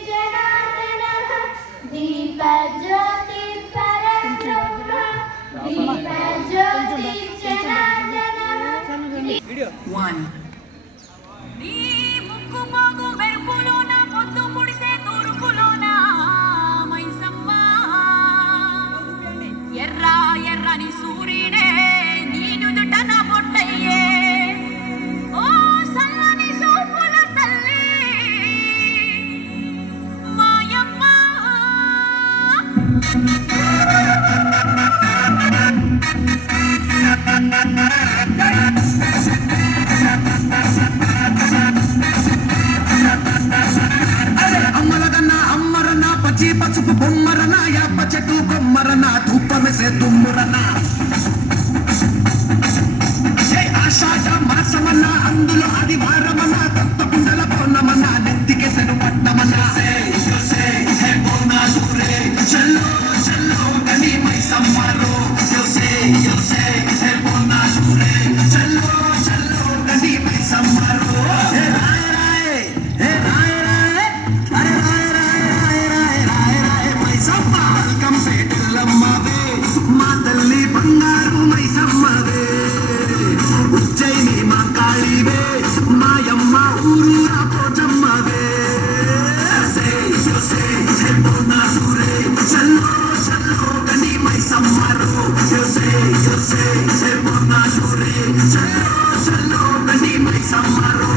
दीपज्योतिर्जनार्दनः दीपज्योतिर्परब्रह्म दीपज्योतिर्जनार्दनः 1 పసుపు బొమ్మరన యాప చెట్టు కొమ్మరన ధూపమెసే తుమ్మురన ఆషాఢ మాసమన్న అందులో ఆదివారమన్న కొత్త కుండల పౌర్ణమన్న నెత్తికెసను పట్టమన్న చల్లో చల్లో గని మై సమ్మారో చల్లో చల్లో గని మై సమ్మారో మా తల్లి బంగారు మైసమ్మవే ఉజ్జయిని మా కాళీవే మాయమ్మ ఊరు పోచమ్మవే చల్లో చల్లో గని మైసమ్మరో చల్లో చల్లో గని మైసమ్మరో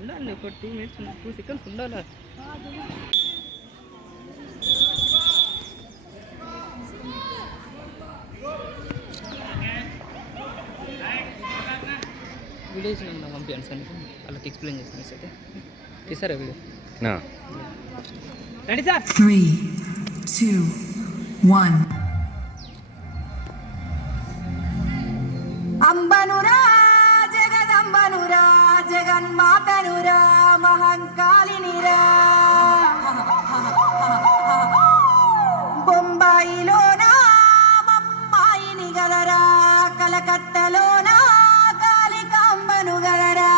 ఉండాలి ఒక 2 minutes 2 seconds ఉండాలి. వీడియోస్ నాకు పంపించండి సార్, వాళ్ళకి ఎక్స్ప్లెయిన్ చేస్తాను సార్. తీసారా వీడియో? Ready sir? 3, 2, 1. అంబనురా జగదంబనురా జగన్మాతనురా మహంకాళినిరా బొంబాయిలోనా మమ్మాయిని గలరా కలకత్తలోనా కాళికాంబను గలరా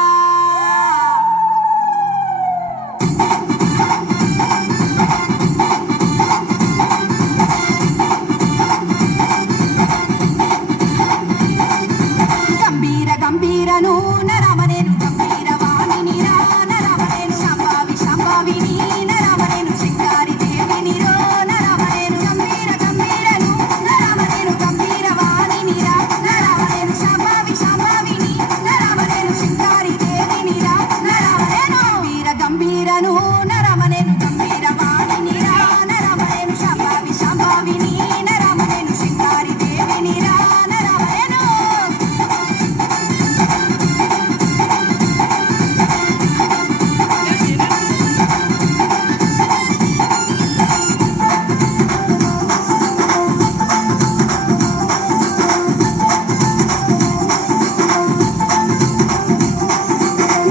గంభీర గంభీరను నరమనేను గంభీర వాణిని రా నరమనేను శాంభవి శాంభవిని నరమనేను సింగారి దేవిని రో నరమనేను గంభీర గంభీరను నరమనేను గంభీర వాణిని రా నరమనేను శాంభవి శాంభవిని నరమనేను సింగారి దేవిని రా నరమనేను గంభీర గంభీరను నరమనేను గంభీర వాణిని రా నరమనేను శాంభవి శాంభవిని నరమనేను సింగారి దేవిని రా నరమనేను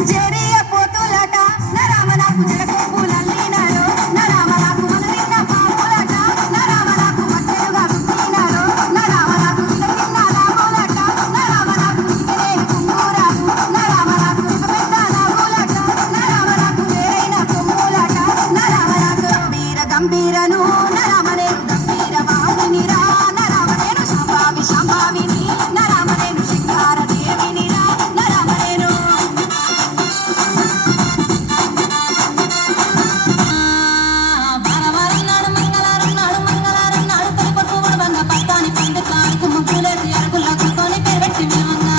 జడియ పోతులట నరామ నాకు జడకొప్పులల్లినారు నరామ నాకు మనలిన్న పాపులట నరామ నాకు మట్టలుగా రుద్దినారు నరామ నాకు చిన్న నాగులట నరామ నాకు చికెనేని కుంగూరాలు నరామ నాకు పెద్ద నాగులట నరామ నాకు వేరైన సొమ్ములట నరామ నాకు గంభీర గంభీరను నరామ నేను గంభీర వాణిని రా నరామ నేను శాంభవి శాంభవిని నరామ నేను శృంగార దేవిని రా నరామ నేను వారవారన్నాడు మంగళారం నాడు తొలిపొద్దు వడవంగ పత్తాని పండుగ కుమ్మ పూలేసి అరుగుల్లో కూర్చొని పెరగట్టి విలువంగా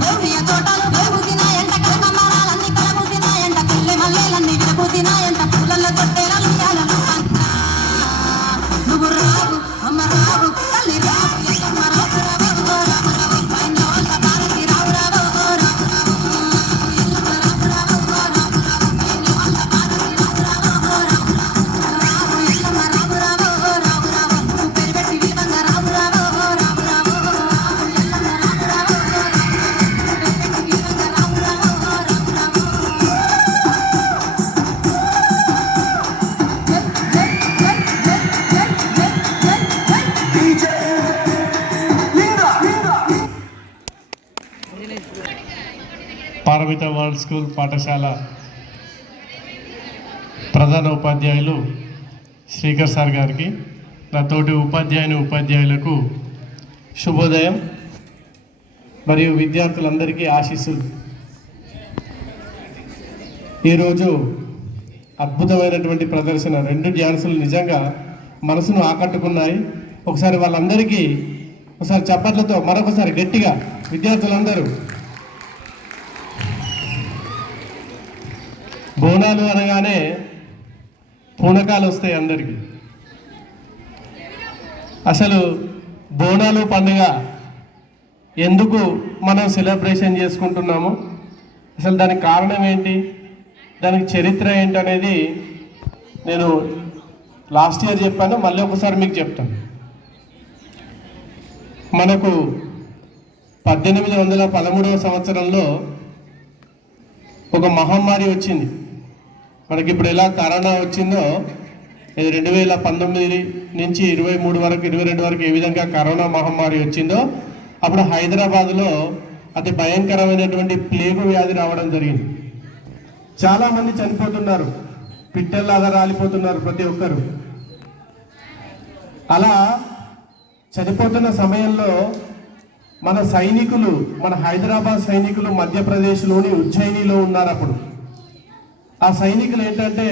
బౌడియ తోటలు బెరుగుతినాయంట కలకమ్మరాలన్నీ కలబూసినాయంట పిల్లె మల్లెలన్నీ విరబూసినాయంట పూలల్ల తొట్టెలలు ఉయ్యాలలు అంట నువ్వు రావు అమ్మ రావు తల్లి రావు ఎల్లమ్మ రావు రావు రావు రావు పైన వాళ్ళ భారతి రావు రావు రావు రావు ఎల్లమ్మ రావు రావు రావు రావు పైన వాళ్ళ భారతి రావు రావు రావు రావు ఎల్లమ్మ రావు రావు రావు రావు నువ్వు పెరిపెట్టి విలువంగా రావు రావు రావు రావు ఎల్లమ్మ రావు రావు పారమిత వరల్డ్ స్కూల్ పాఠశాల ప్రధాన ఉపాధ్యాయులు శ్రీకర్ సార్ గారికి, నా తోటి ఉపాధ్యాయులకు శుభోదయం మరియు విద్యార్థులందరికీ ఆశీస్సులు. ఈరోజు అద్భుతమైనటువంటి ప్రదర్శన, 2 డ్యాన్సులు నిజంగా మనసును ఆకట్టుకున్నాయి. ఒకసారి వాళ్ళందరికీ ఒకసారి చప్పట్లతో మరొకసారి గట్టిగా విద్యార్థులందరూ. బోనాలు అనగానే పూనకాలు వస్తాయి అందరికీ. అసలు బోనాలు పండుగ ఎందుకు మనం సెలబ్రేషన్ చేసుకుంటున్నాము, అసలు దానికి కారణం ఏంటి, దానికి చరిత్ర ఏంటి అనేది నేను లాస్ట్ ఇయర్ చెప్పాను, మళ్ళీ ఒకసారి మీకు చెప్తాను. మనకు 1813వ సంవత్సరంలో ఒక మహమ్మారి వచ్చింది. మనకి ఇప్పుడు ఎలా కరోనా వచ్చిందో, 2019 నుంచి 23 వరకు 22 వరకు ఏ విధంగా కరోనా మహమ్మారి వచ్చిందో, అప్పుడు హైదరాబాద్లో అతి భయంకరమైనటువంటి ప్లేగు వ్యాధి రావడం జరిగింది. చాలామంది చనిపోతున్నారు, పిట్టల్లాగా రాలిపోతున్నారు ప్రతి ఒక్కరు. అలా చనిపోతున్న సమయంలో మన సైనికులు, మన హైదరాబాద్ సైనికులు మధ్యప్రదేశ్లోని ఉజ్జయినిలో ఉన్నారు. అప్పుడు ఆ సైనికులు ఏంటంటే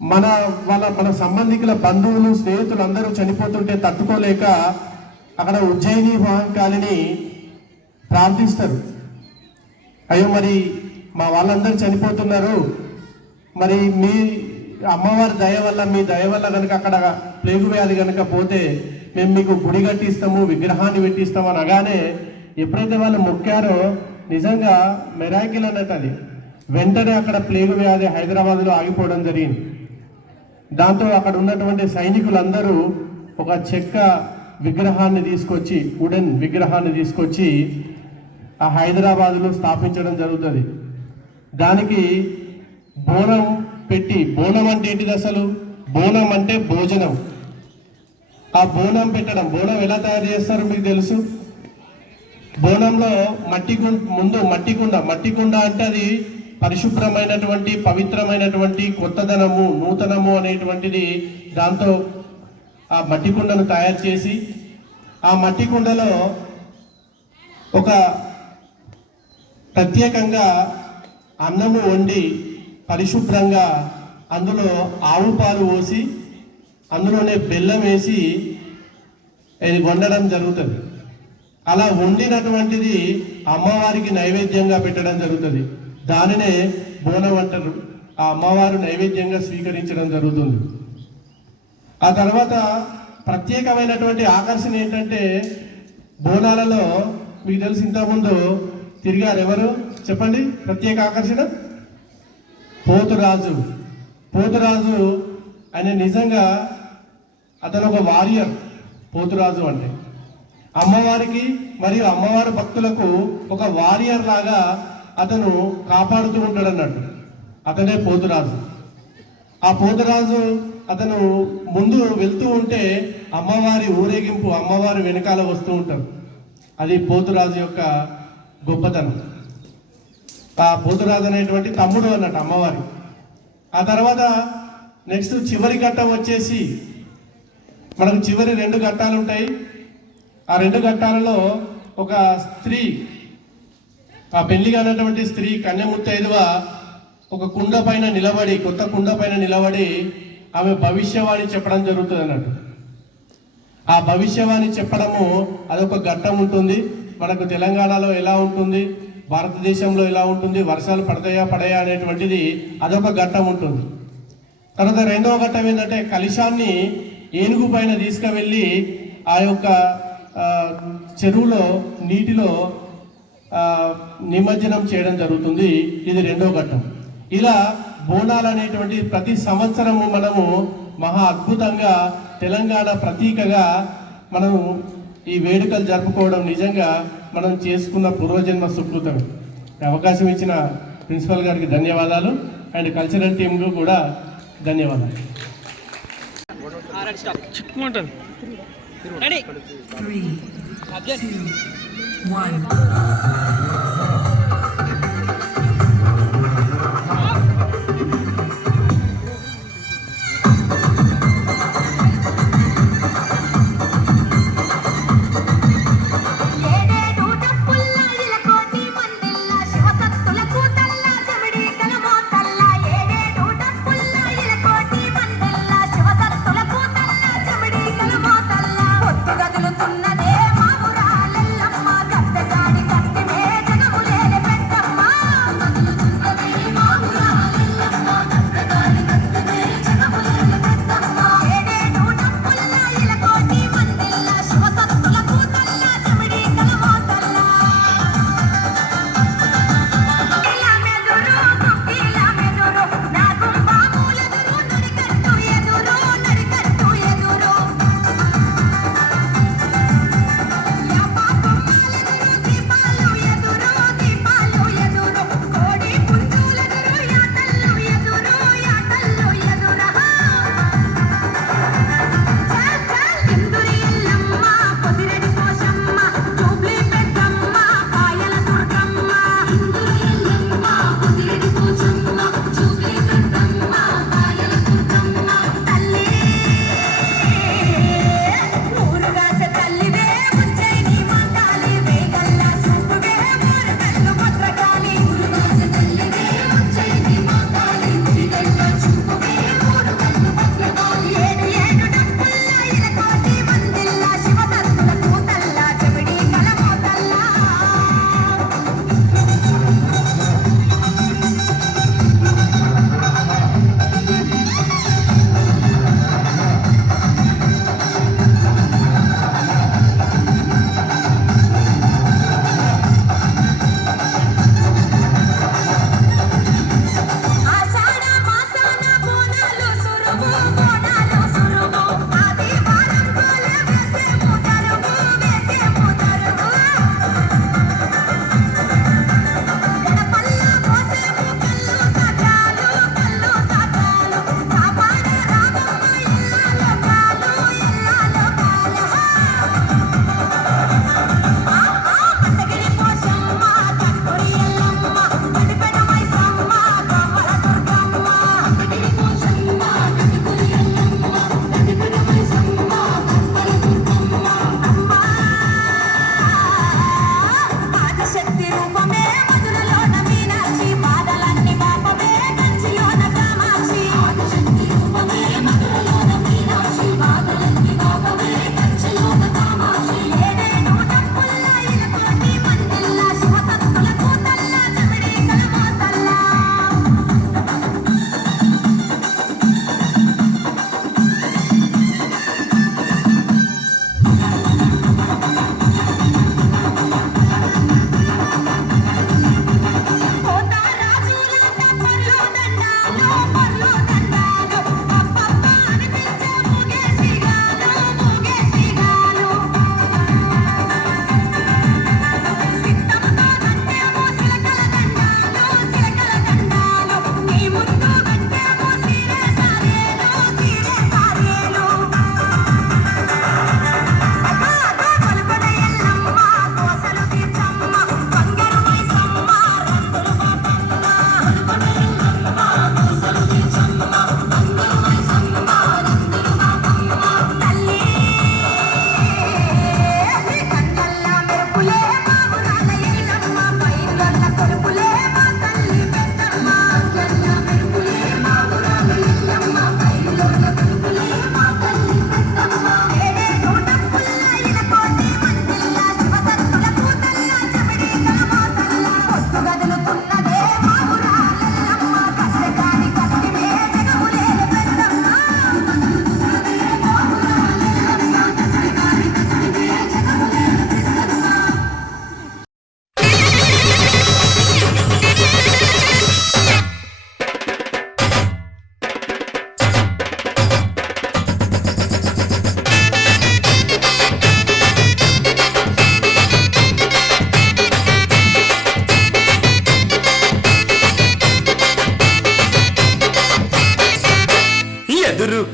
మన సంబంధికుల బంధువులు, స్నేహితులు అందరూ చనిపోతుంటే తట్టుకోలేక అక్కడ ఉజ్జయిని మహంకాళిని ప్రార్థిస్తారు. అయ్యో మరి మా వాళ్ళందరూ చనిపోతున్నారు, మరి మీ అమ్మవారి దయ వల్ల, మీ దయ వల్ల కనుక అక్కడ ప్లేగు వ్యాధి కనుక పోతే మేము మీకు గుడి కట్టిస్తాము, విగ్రహాన్ని పెట్టిస్తాము అనగానే ఎప్పుడైతే వాళ్ళు మొక్కారో నిజంగా మెరాకిల్ అన్నట్టు అది వెంటనే అక్కడ ప్లేగు వ్యాధి హైదరాబాద్లో ఆగిపోవడం జరిగింది. దాంతో అక్కడ ఉన్నటువంటి సైనికులందరూ ఒక చెక్క విగ్రహాన్ని తీసుకొచ్చి, వుడెన్ విగ్రహాన్ని తీసుకొచ్చి ఆ హైదరాబాద్లో స్థాపించడం జరుగుతుంది. దానికి బోనం పెట్టి, బోనం అంటే ఏంటిది అసలు? బోనం అంటే భోజనం. ఆ బోనం పెట్టడం, బోనం ఎలా తయారు చేస్తారో మీకు తెలుసు. బోనంలో మట్టి కుండ అంటే అది పరిశుభ్రమైనటువంటి, పవిత్రమైనటువంటి, కొత్తదనము, నూతనము అనేటువంటిది. దాంతో ఆ మట్టి కుండను తయారు చేసి ఆ మట్టి కుండలో ఒక ప్రత్యేకంగా అన్నము వండి పరిశుభ్రంగా అందులో ఆవు పాలు పోసి అందులోనే బెల్లం వేసి ఇది వండడం జరుగుతుంది. అలా వండినటువంటిది అమ్మవారికి నైవేద్యంగా పెట్టడం జరుగుతుంది. దానినే బోనం అంటారు. ఆ అమ్మవారు నైవేద్యంగా స్వీకరించడం జరుగుతుంది. ఆ తర్వాత ప్రత్యేకమైనటువంటి ఆకర్షణ ఏంటంటే, బోనాలలో మీకు తెలిసి ఇంతకుముందు తిరిగారు ఎవరు చెప్పండి? ప్రత్యేక ఆకర్షణ పోతురాజు. పోతురాజు ఆయన నిజంగా అతను ఒక వారియర్. పోతురాజు అంటే అమ్మవారికి మరియు అమ్మవారి భక్తులకు ఒక వారియర్ లాగా అతను కాపాడుతూ ఉంటాడు అన్నట్టు. అతనే పోతురాజు. ఆ పోతురాజు అతను ముందు వెళ్తూ ఉంటే అమ్మవారి ఊరేగింపు, అమ్మవారి వెనకాల వస్తూ ఉంటారు. అది పోతురాజు యొక్క గొప్పతనం. ఆ పోతురాజు అనేటువంటి తమ్ముడు అన్నట్టు అమ్మవారి. ఆ తర్వాత నెక్స్ట్ చివరి ఘట్టం వచ్చేసి, మనకు చివరి 2 ఘట్టాలు ఉంటాయి. ఆ 2 ఘట్టాలలో ఒక స్త్రీ, ఆ పెళ్లి కానటువంటి స్త్రీ కన్యముత్తైదువ ఒక కుండ పైన నిలబడి, కొత్త కుండ పైన నిలబడి ఆమె భవిష్యవాణి చెప్పడం జరుగుతుంది అన్నట్టు. ఆ భవిష్యవాణి చెప్పడము అదొక ఘట్టం ఉంటుంది. మనకు తెలంగాణలో ఎలా ఉంటుంది, భారతదేశంలో ఎలా ఉంటుంది, వర్షాలు పడతాయా పడయా అనేటువంటిది అదొక ఘట్టం ఉంటుంది. తర్వాత 2వ ఘట్టం ఏంటంటే, కలశాన్ని ఏనుగు పైన తీసుకువెళ్ళి ఆ యొక్క చెరువులో నీటిలో నిమజ్జనం చేయడం జరుగుతుంది. ఇది 2వ ఘట్టం. ఇలా బోనాలు అనేటువంటి ప్రతి సంవత్సరము మనము మహా అద్భుతంగా తెలంగాణ ప్రతీకగా మనము ఈ వేడుకలు జరుపుకోవడం నిజంగా మనం చేసుకున్న పూర్వజన్మ సుకృతమే. అవకాశం ఇచ్చిన ప్రిన్సిపల్ గారికి ధన్యవాదాలు అండ్ కల్చరల్ టీంకు కూడా ధన్యవాదాలు. 3, 2, 1. ఏడేడు డప్పుల్ల ఇలకోటి మందిల్ల శివసత్తులకు తల్ల చెమిడి కలమోతల్ల. ఏడేడు డప్పుల్ల ఇలకోటి మందిల్ల శివసత్తులకు తల్ల చెమిడి కలమోతల్ల. పొత్తు గదులుతున్నదే మావురాలెల్లమ్మ, గద్దెగాడి కత్తి మీద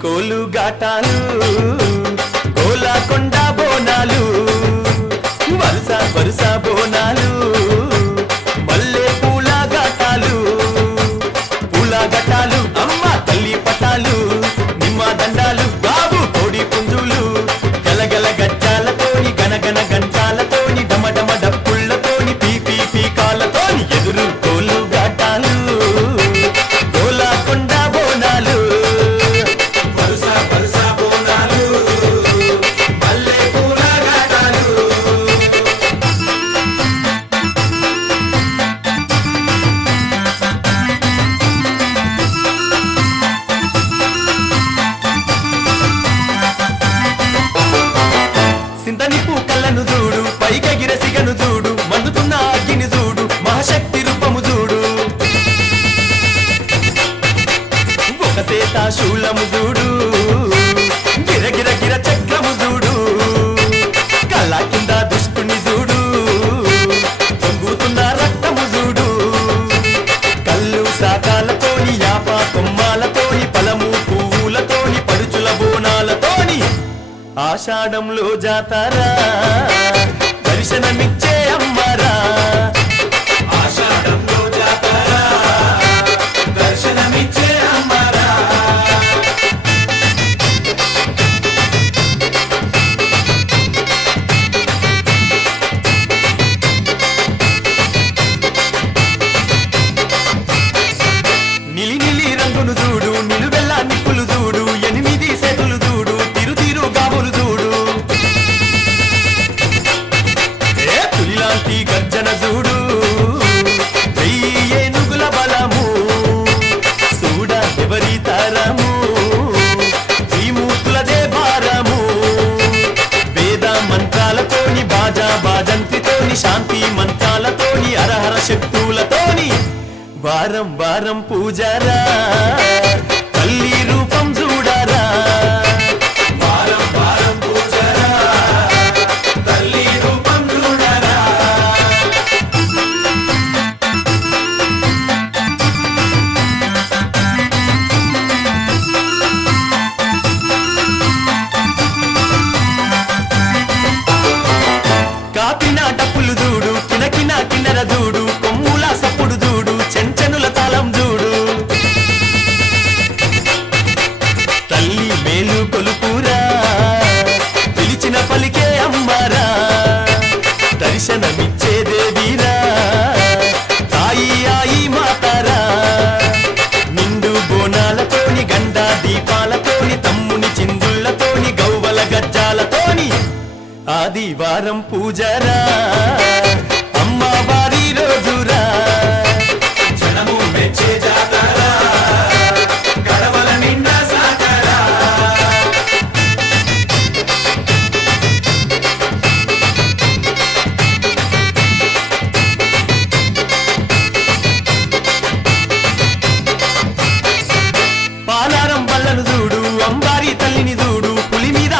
కోలు గాటాలు గోలాకొండ బోనాలు వరుస వరుస బోనాలు మల్లె పూల గాటాలు పూల గట్టాలు అమ్మ తల్లి పటాలు నిమ్మ దండాలు బాబు కోడి పుంజులు గలగల గజ్జాలతోని గనగన గంటాలతోని డమడమ డప్పుళ్లతోని పీపీ పీకాలతోని ఎదురు కోలు గాటాలు గోలాకొండ బోనాలు వరుస వరుస బోనాలు మల్లె పూల గాటాలు సింతని పూకళ్ళను చూడు పైకెగిర సిగను చూడు మండుతున్న అగ్గిని చూడు మహాశక్తి రూపము చూడు ఒక సేత శూలము చూడు గిరగిర గిర చక్రము చూడు కళ్ళ కింద దుష్టుని చూడు పొంగుతున్న రక్తము చూడు కళ్ళు శాఖాలతోని యాప కొమ్మాలతోని పలము పువ్వులతోని పడుచుల బోనాలతోని ఆషాఢంలో జాతారా దర్శనమిచ్చే అమ్మరా ఆషాఢంలో జాతారా దర్శనమిచ్చే అమ్మరా నిలి నిలి రంగును చూడు నిలువెల్ల నిప్పులు చూడు 8 సేతులు చూడు తిరు తిరు గాబులు చూడు ఏ పులిలాంటి గర్జన చూడు 1000 ఏనుగుల బలము చూడ ఎవరి తరము ఈ మూర్తులదే భారము వేద మంత్రాలతోని బాజా బాజంతితోని శాంతి మంత్రాలతోని అరహర శక్తులతోని వారం వారం పూజారా తల్లి రూపం చూడరా వారం వారం పూజారా తల్లి రూపం చూడరా కాపిన డప్పులు చూడు కినకిన కిన్నెర చూడు కొమ్ముల సప్పుడు చూడు చెంచనుల తాళం చూడు తల్లి మేలు కొలుపురా పిలిచిన పలికే అమ్మరా దర్శనమిచ్చే దేవీరా తాయి ఆయి మాతారా నిండు బోనాలతోని గండా దీపాలతోని తమ్ముని చిందుళ్లతోని గౌవల గజ్జాలతోని ఆదివారం పూజరా అమ్మవారి రోజురా జనము మెచ్చే జాతరా గడవల నిండా సాకరా పాలారం బల్లను చూడు అంబారి తల్లిని చూడు పులి మీద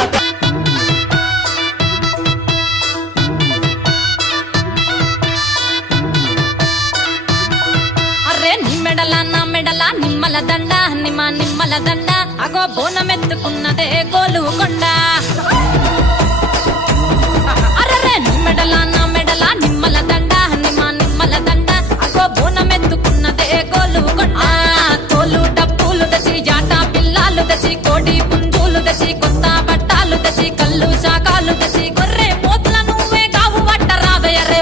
అరే నీ మెడల నా మెడల నిమ్మల దండ నిమ్మల దండ అగో బోనమెత్తుకున్నదే గోలుకొండ అరే నీ మెడల నా మెడల నిమ్మల దండ నిమ్మల దండ అగో బోనమెత్తుకున్నదే గోలుకొండ తోలు డప్పులు దచి జాట పిల్లాలు దచి కోడి పుంజులు దచి కొత్త బట్టాలు దచి కళ్ళు శాఖాలు దచి గొర్రె పోతుల నువ్వే కావు పట్ట రావయ్యరే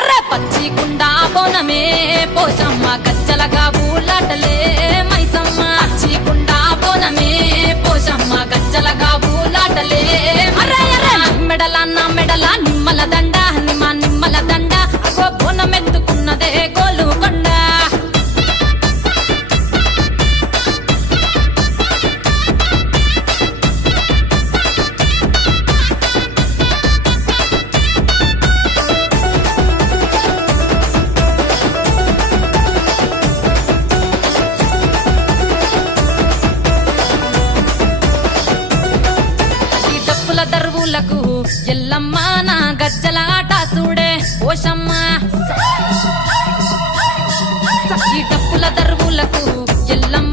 అరే పచ్చి కుండ బోనమే పోషమ్మ గజ్జలగా ఊలాటలే మైసమ్మ పచ్చి కుండ బోనమే పోషమ్మ గజ్జలగా ఊలాటలే అరే అరే మెడల నా మెడల నిమ్మల దండ నిమ్మల దండ అగో బోనమెత్తుకున్నదే గోలుకొండ దరువులకు ఎల్లమ్మ నా గజ్జల ఆట చూడే ఓషమ్మ ఈ డప్పుల దరువులకు ఎల్లమ్మ